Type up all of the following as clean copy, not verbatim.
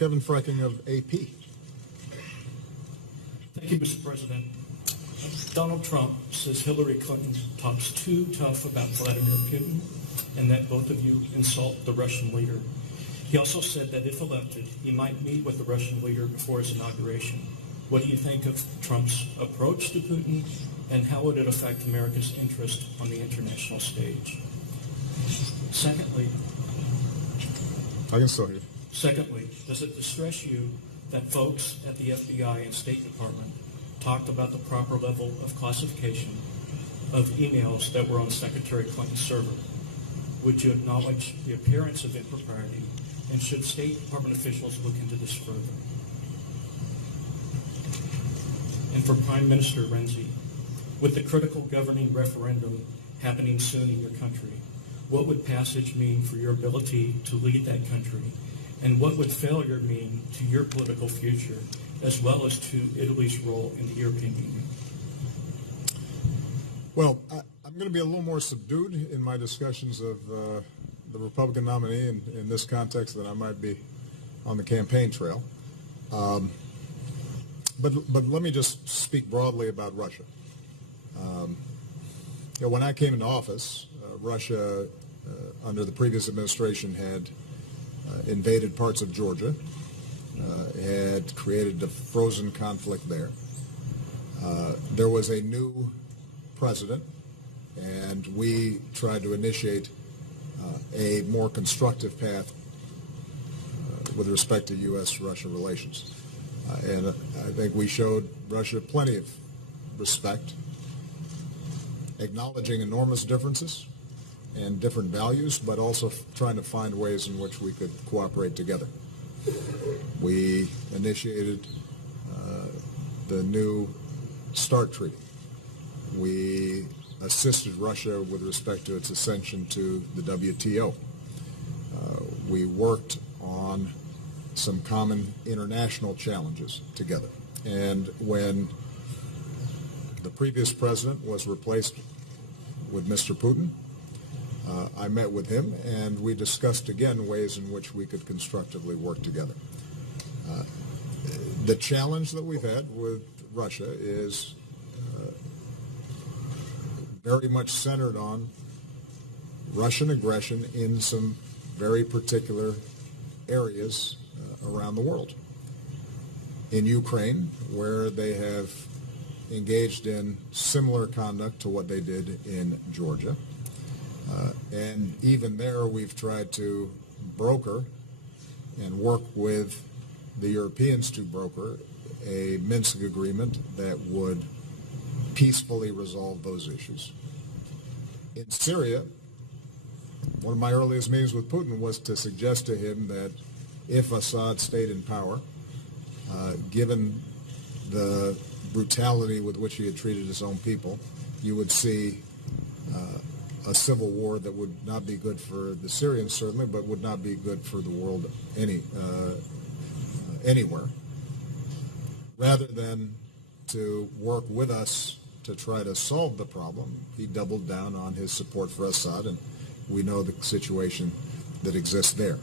Kevin Frecking of AP. Thank you, Mr. President. Donald Trump says Hillary Clinton talks too tough about Vladimir Putin and that both of you insult the Russian leader. He also said that if elected, he might meet with the Russian leader before his inauguration. What do you think of Trump's approach to Putin, and how would it affect America's interest on the international stage? Secondly, I can still hear you. Secondly, does it distress you that folks at the FBI and State Department talked about the proper level of classification of emails that were on Secretary Clinton's server? Would you acknowledge the appearance of impropriety, and should State Department officials look into this further? And for Prime Minister Renzi, with the critical governing referendum happening soon in your country, what would passage mean for your ability to lead that country? And what would failure mean to your political future, as well as to Italy's role in the European Union? Well, I'm going to be a little more subdued in my discussions of the Republican nominee in this context than I might be on the campaign trail. But let me just speak broadly about Russia. When I came into office, Russia, under the previous administration, had invaded parts of Georgia, had created a frozen conflict there. There was a new president, and we tried to initiate a more constructive path with respect to U.S.-Russia relations. And I think we showed Russia plenty of respect, acknowledging enormous differences and different values, but also trying to find ways in which we could cooperate together. We initiated the new START treaty. We assisted Russia with respect to its ascension to the WTO. We worked on some common international challenges together. And when the previous president was replaced with Mr. Putin, I met with him, and we discussed again ways in which we could constructively work together. The challenge that we've had with Russia is very much centered on Russian aggression in some very particular areas around the world. In Ukraine, where they have engaged in similar conduct to what they did in Georgia. And even there, we've tried to broker and work with the Europeans to broker a Minsk agreement that would peacefully resolve those issues. In Syria, one of my earliest meetings with Putin was to suggest to him that if Assad stayed in power, given the brutality with which he had treated his own people, you would see a civil war that would not be good for the Syrians, certainly, but would not be good for the world anywhere. Rather than to work with us to try to solve the problem, he doubled down on his support for Assad, and we know the situation that exists there.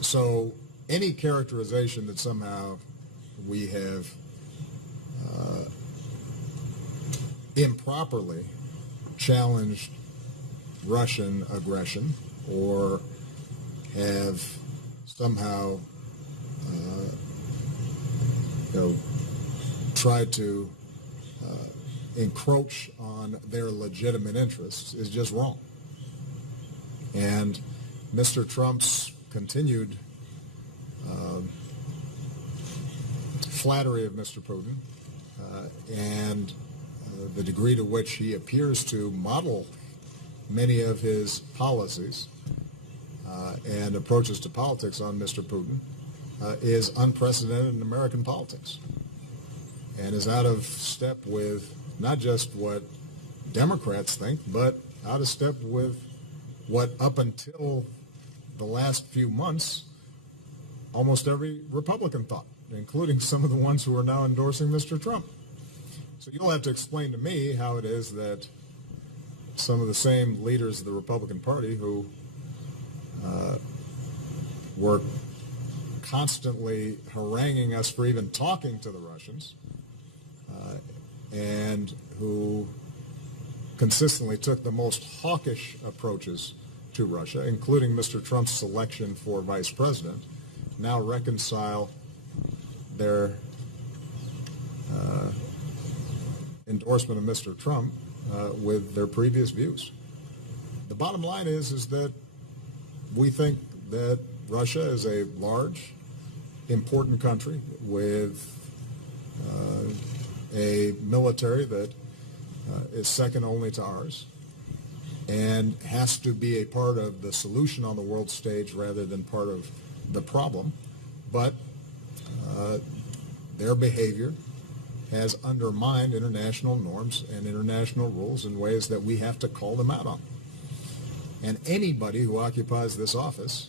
So any characterization that somehow we have improperly challenged Russian aggression or have somehow tried to encroach on their legitimate interests is just wrong. And Mr. Trump's continued flattery of Mr. Putin and the degree to which he appears to model many of his policies and approaches to politics on Mr. Putin is unprecedented in American politics and is out of step with not just what Democrats think, but out of step with what up until the last few months almost every Republican thought, including some of the ones who are now endorsing Mr. Trump. So you'll have to explain to me how it is that some of the same leaders of the Republican Party who were constantly haranguing us for even talking to the Russians, and who consistently took the most hawkish approaches to Russia, including Mr. Trump's selection for vice president, now reconcile their endorsement of Mr. Trump with their previous views. The bottom line is that we think that Russia is a large, important country with a military that is second only to ours and has to be a part of the solution on the world stage rather than part of the problem. But their behavior has undermined international norms and international rules in ways that we have to call them out on. And anybody who occupies this office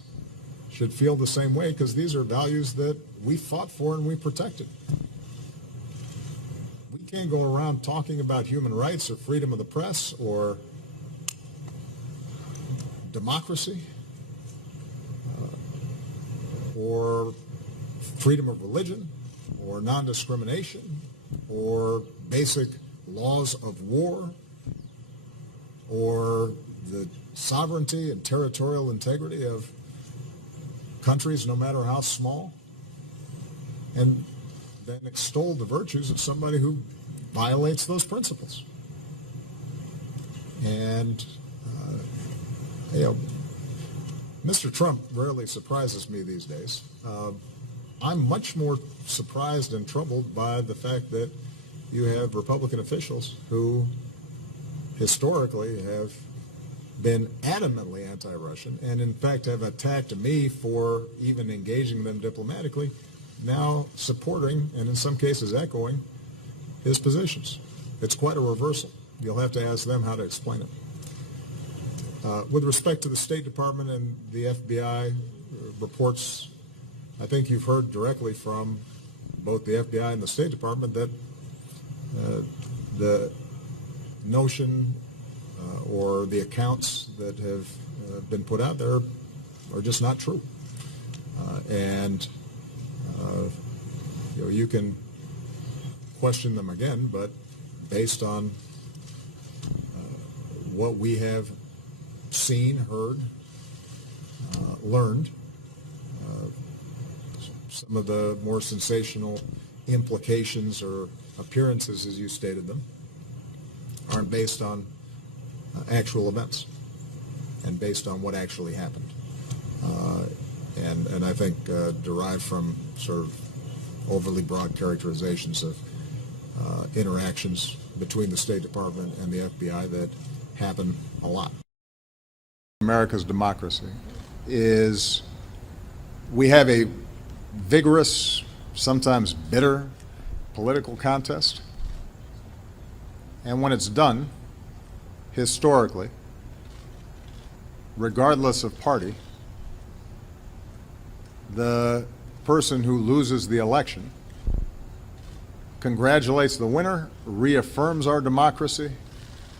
should feel the same way, because these are values that we fought for and we protected. We can't go around talking about human rights or freedom of the press or democracy or freedom of religion or non-discrimination or basic laws of war or the sovereignty and territorial integrity of countries, no matter how small, and then extol the virtues of somebody who violates those principles. And, Mr. Trump rarely surprises me these days. I'm much more surprised and troubled by the fact that you have Republican officials who historically have been adamantly anti-Russian and in fact have attacked me for even engaging them diplomatically, now supporting and in some cases echoing his positions. It's quite a reversal. You'll have to ask them how to explain it. With respect to the State Department and the FBI reports, I think you've heard directly from both the FBI and the State Department that the notion or the accounts that have been put out there are just not true. You can question them again, but based on what we have seen, heard, learned, some of the more sensational implications or appearances, as you stated them, aren't based on actual events and based on what actually happened. And I think derived from sort of overly broad characterizations of interactions between the State Department and the FBI that happen a lot. America's democracy is we have a vigorous, sometimes bitter political contest, and when it's done, historically, regardless of party, the person who loses the election congratulates the winner, reaffirms our democracy,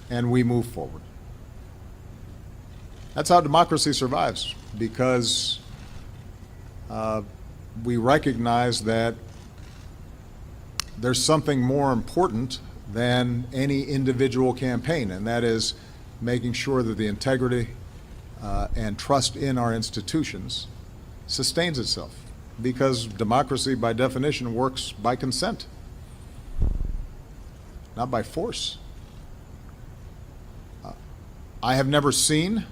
and we move forward. That's how democracy survives, because we recognize that there's something more important than any individual campaign, and that is making sure that the integrity and trust in our institutions sustains itself, because democracy by definition works by consent, not by force. I have never seen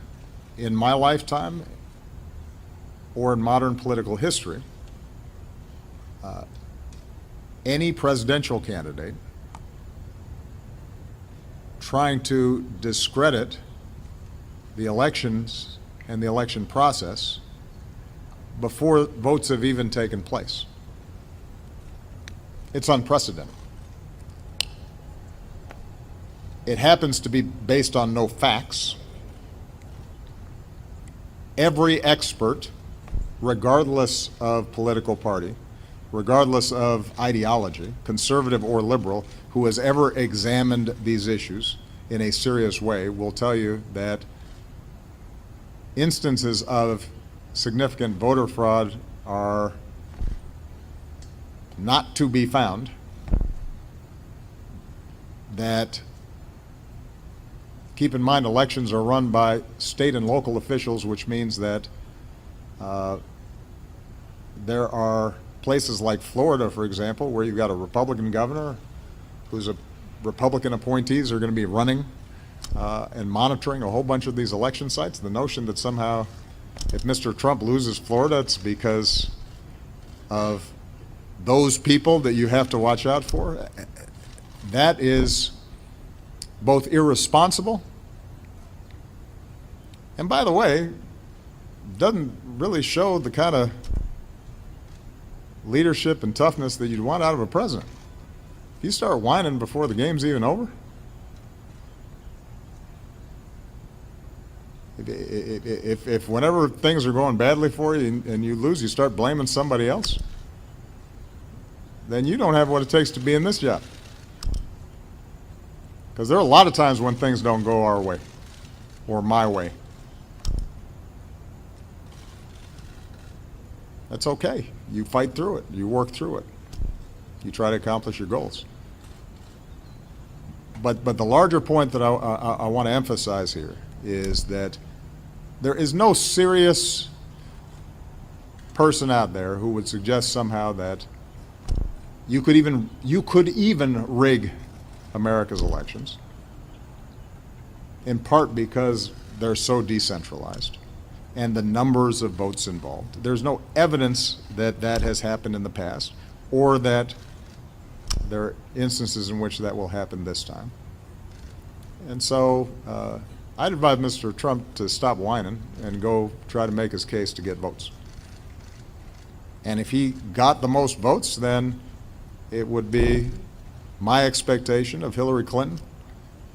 in my lifetime or in modern political history any presidential candidate trying to discredit the elections and the election process before votes have even taken place. It's unprecedented. It happens to be based on no facts. Every expert, regardless of political party, regardless of ideology, conservative or liberal, who has ever examined these issues in a serious way will tell you that instances of significant voter fraud are not to be found, that, keep in mind, elections are run by state and local officials, which means that there are places like Florida, for example, where you've got a Republican governor who's a Republican appointees are going to be running and monitoring a whole bunch of these election sites. The notion that somehow if Mr. Trump loses Florida, it's because of those people that you have to watch out for, that is both irresponsible and, by the way, doesn't really show the kind of leadership and toughness that you'd want out of a president. If you start whining before the game's even over, if whenever things are going badly for you and you lose, you start blaming somebody else, then you don't have what it takes to be in this job. Because there are a lot of times when things don't go our way or my way. That's okay. You fight through it. You work through it. You try to accomplish your goals. But the larger point that I want to emphasize here is that there is no serious person out there who would suggest somehow that you could even rig America's elections, in part because they're so decentralized and the numbers of votes involved. There's no evidence that that has happened in the past or that there are instances in which that will happen this time. And so I'd advise Mr. Trump to stop whining and go try to make his case to get votes. And if he got the most votes, then it would be my expectation of Hillary Clinton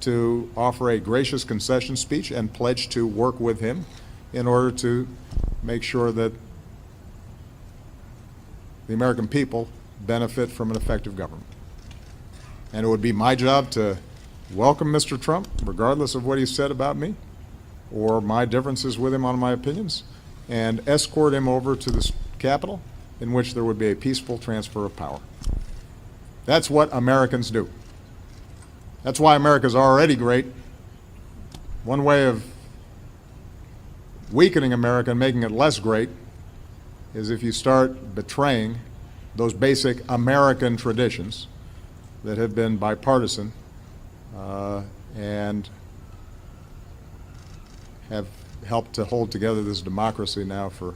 to offer a gracious concession speech and pledge to work with him in order to make sure that the American people benefit from an effective government. And it would be my job to welcome Mr. Trump, regardless of what he said about me or my differences with him on my opinions, and escort him over to the Capitol, in which there would be a peaceful transfer of power. That's what Americans do. That's why America's already great. One way of weakening America and making it less great is if you start betraying those basic American traditions that have been bipartisan and have helped to hold together this democracy now for